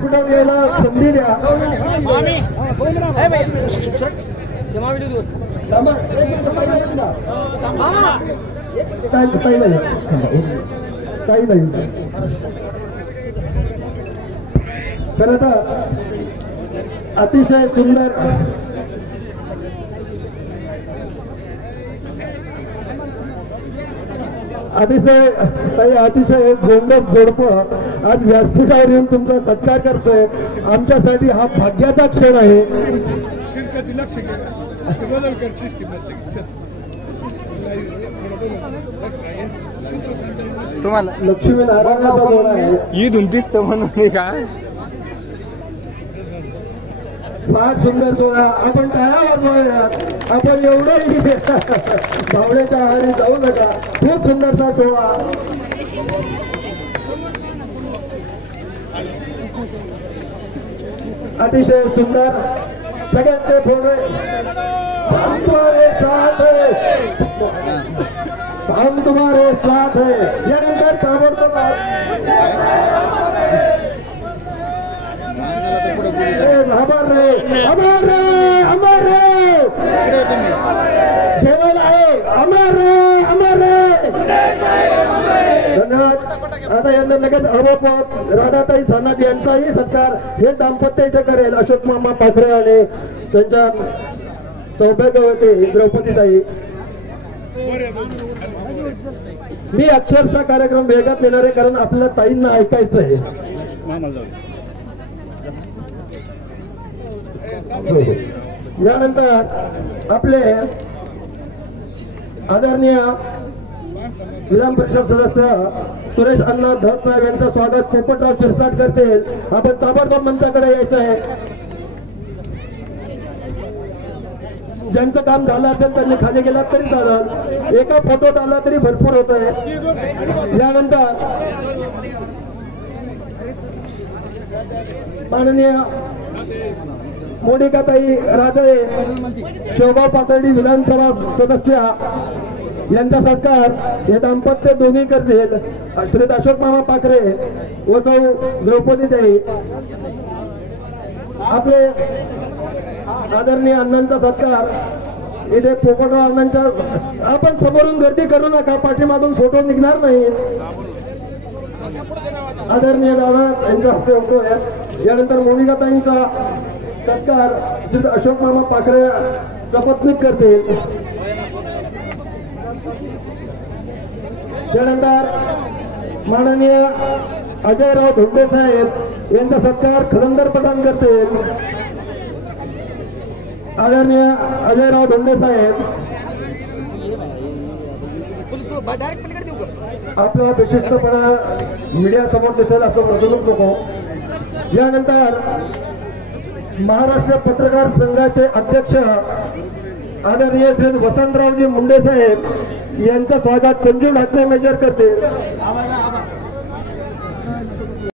पुढे यायला संधी द्या. काही नाही. तर आता अतिशय सुंदर अतिशय गोंडस जोडपं आज व्यासपीठावर येऊन तुमचा सत्कार करतोय. आमच्यासाठी हा भाग्याचा क्षण आहे. तुम्हाला लक्ष्मीनारायणाचा बोला आहे. ईद 29 म्हणून काय फार सुंदर सोहळा. आपण काय वाजवूयात. आपण एवढंही भावड्याच्या आहारी जाऊ नका. खूप सुंदरचा सोहळा. अतिशय सुंदर. सगळ्यांचे फोडे हम तुम्हारे साथ है. यानंतर ताबडतोब अमर रे जेवण आहे. अमर रे धन्यवाद. आता यांना लगेच अवपोत राधाताई सानप यांचाही सत्कार हे दाम्पत्य इथे करेल. अशोक मामा पाखरे आणि त्यांच्या सौभाग्यवती द्रौपदीताई. मी अक्षरशः कार्यक्रम वेगात नेणार आहे कारण आपल्या ताईंना ऐकायचं आहे. यानंतर आपले आदरणीय विधान परिषद सदस्य सुरेश अण्णा धस साहेब यांचं स्वागत पोपटराव शिरसाट करतील. आपण ताबडतोब मंचाकडे यायचं आहे. ज्यांचं काम झालं असेल त्यांनी खाली गेलात तरी चालेल. एका फोटोत आला तरी भरपूर होत आहे. यानंतर माननीय मोनिकाताई राजे शेवगाव पातळी विधानसभा सदस्य यांचा सत्कार हे दाम्पत्य दोन्ही करतील. श्री अशोक मामा पाखरे व सौ द्रौपदीताई. आपले आदरणीय अण्णांचा सत्कार इथे पोपटराव अण्णांच्या. आपण समोरून गर्दी करू नका. पाठीमागून फोटो निघणार नाही. आदरणीय दादा यांच्या हस्ते होतोय. यानंतर मोनिकाताईंचा सत्कार श्री अशोक मामा पाखरे सपत्नीक करतील. त्यानंतर माननीय अजयराव धोंडे साहेब यांचा सत्कार खलंदर प्रदान करतील. आदरणीय अजयराव धोंडे साहेब आपला विशिष्टपणा मीडिया समोर दिसेल असं वर्तणूक नको. यानंतर महाराष्ट्र पत्रकार संघाचे अध्यक्ष आदरणीय श्री वसंतरावजी मुंडे साहेब यांचं स्वागत संजीव ढाकणे मेजर करतील.